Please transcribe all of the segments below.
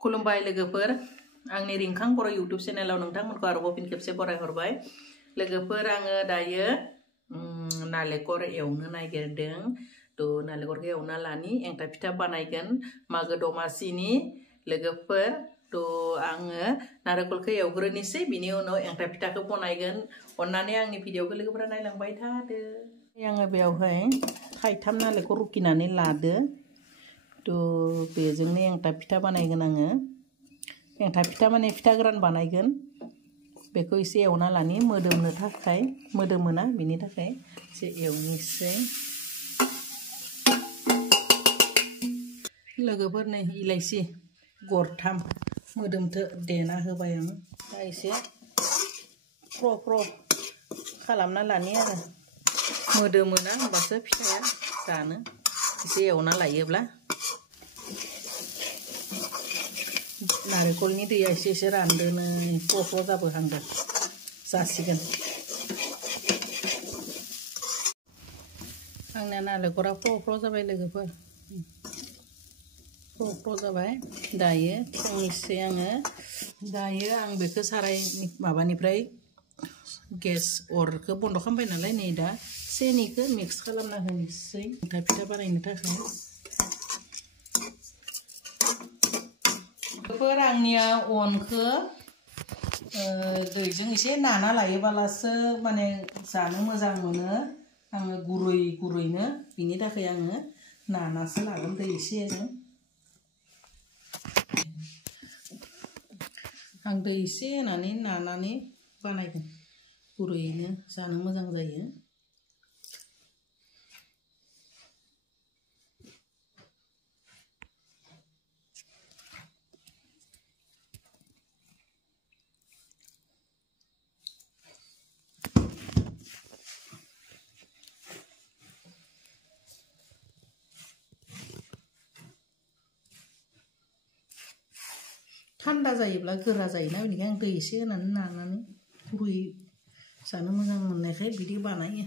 खुलुमबाय लोगोफोर आंनि रिंखां बर' यूट्यूब चेनेलाव नोंथांमोनखौ आरोबाव फिन खेबसे बरायहरबाय लोगोफोर आङो दायो नालेंखर एवनो नागिरदों तो नालेंखरखौ एवना लानि एंथा फिथा बानायगोन मागो दमासिनि लोगोफोर तो आङो नारेंखलखौ एवग्रोनोसै बिनि उनाव एंथा फिथाखौ बनायगोन अन्नानै आंनि भिडिअखौ लोगोफोरा नायलांबाय थादो आङो बेयावहाय थाइथाम नालेंखर रुकिनानै लादो तो बेजोंनो एंथा फिथा बानायगोन आङो एंथा फिथा माने फिथा गोरान बानायगोन बेखौ एसे एवना लानि मोदोमनो थाखाय मोदोमोना बिनि थाखाय एसे एवनोसै लोगोफोर नै इलाइसि गरथाम मोदोमथो देना होबाय आं दा एसे फ्र फ्र खालामना लानि आरो मोदोमोना होमबासो फिथाया जानो एसे एवना लायोब्ला नारेंखलनि दैया एसे रानदोनो फ्र फ्र जाबोहांदों जासिगोन आंना नारेंखला फ्र फ्र जाबाय लोगोफोर फ्र फ्र जाबाय दायो फुंनिसै आङो दायो आं बेखौ साराय माबानिफ्राय गेस अरखौ बन्द खालामबाय नालाय नै दा सेनिखौ मिक्स खालामना होनोसै एंथा फिथा बानायनो थाखाय लोगोफोर आंनिया अनखौ दैजों एसे नाना लायोबालासो माने जानो मोजां मोनो आङो गुरै गुरैनो बिनि थाखाय आङो नानासो लागोन दै एसेजों आं दै एसे होनानै नानानै बानायगोन गुरैयैनो जानो मोजां जायो थान्दा जायोब्ला गोरा जायोना बेनिखायनो आं दै एसे होनानै नानानै गुरै जानो मोजां मोननायखाय बिदि बानायो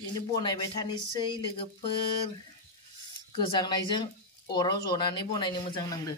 ini बनायबाय थानोसै लोगोफोर गोजांनायजों अराव जनानै बनायनो मोजां नांदो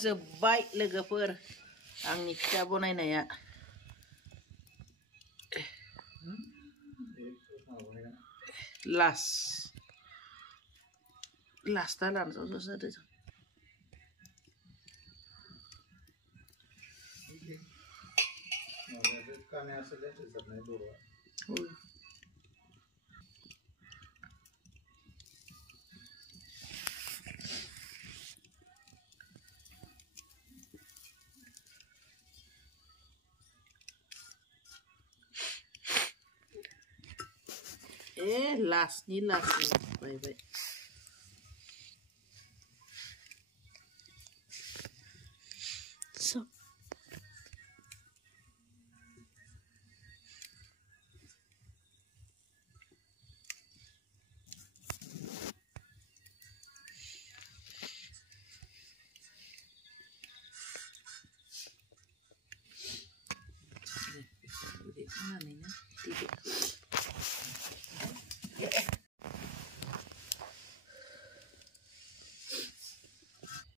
जोब्बाय लोगोफोर आंनि फिथा बनायनाया लास्टा लानजावसो जादों जों लास्टनि बायबाय